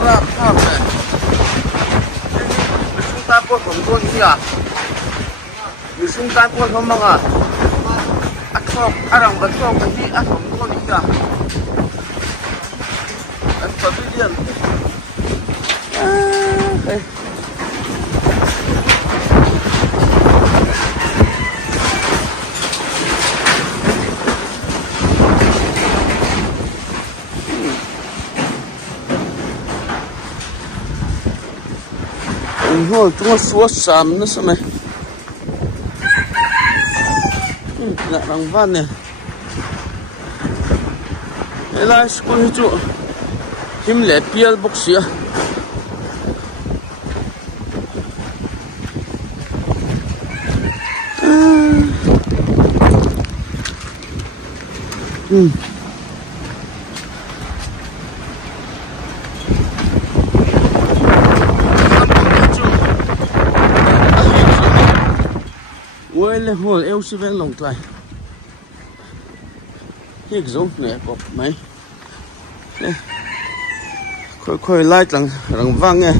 ra tháp này mình chúng ta có thống con gì à mình chúng ta có thống bằng à thop rằng bật thop cái gì thống con gì à anh pavilion thôi chúng nó xua sầm nó sao mày lại bằng văn này đây là school hết chỗ him lệ pial box ya Ôi hồi eo xí ven lồng lại hiếc giống nè bọc máy khơi lại rằng vang nghe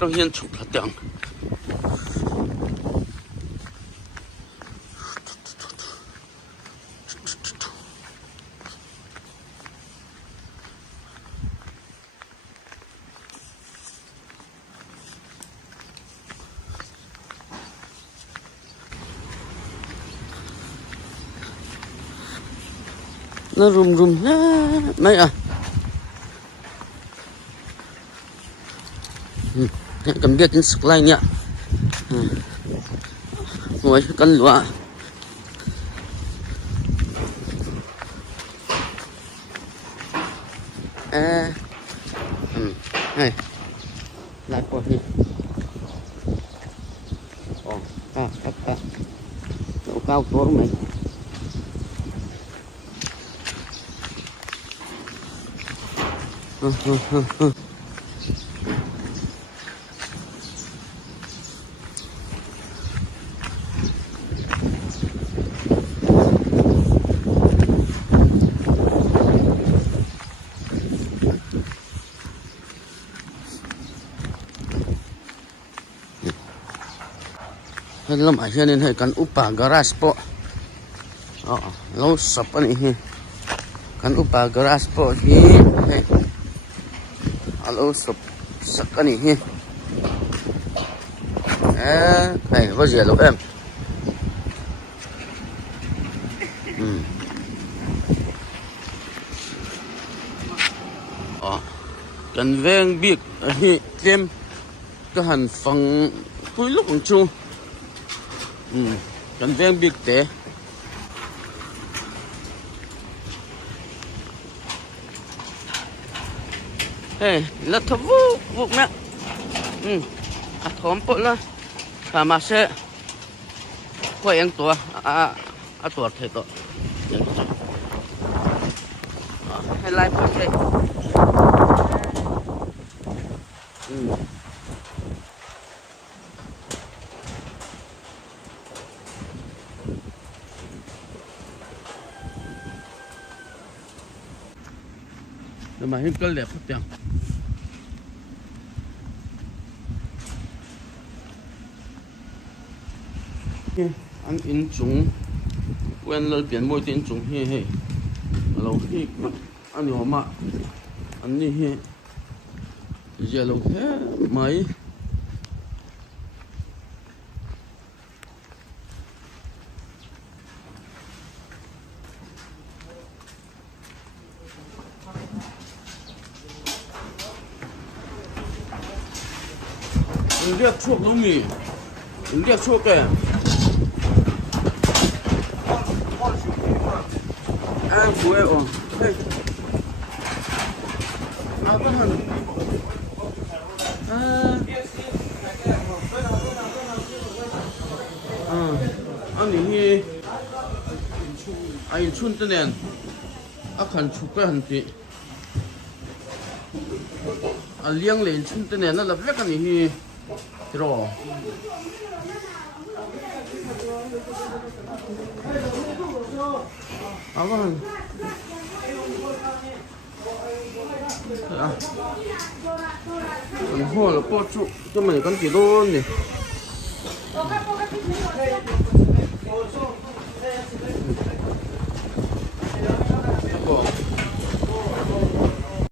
trong hiện chụp là tiếng nó rùm mấy à cầm biết đến sực lại nhỉ ngồi cân lúa này lại qua đi độ cao tối mày làm ở trên nên hay cần upa garage po lâu sập anh hi cần upa garage po hi lâu sập sập anh hi này có gì đâu em cần ven biệt hi thêm cái hành phần cuối lúc bằng chung cần ven biệt tế là thấp vụ mẹ thóm bộ là cả mà sẽ quay anh tua tua thế to hay lại bộ đây mà hết cơn đẹp tiếng ăn in chúng quen lời biển môi tiếng chúng he lâu khi ăn nhiều mà ăn như he giờ lâu thế mấy liếc chuột lông mì liếc chuột kìa phụ em đây có hẳn anh đi anh chun tên nè khăn chụp cái hẳn tí liang lên chun tên nè nó là vết cái này rồi À vâng. À. Còn hoa là bao trụ cho mày con chỉ đôn này.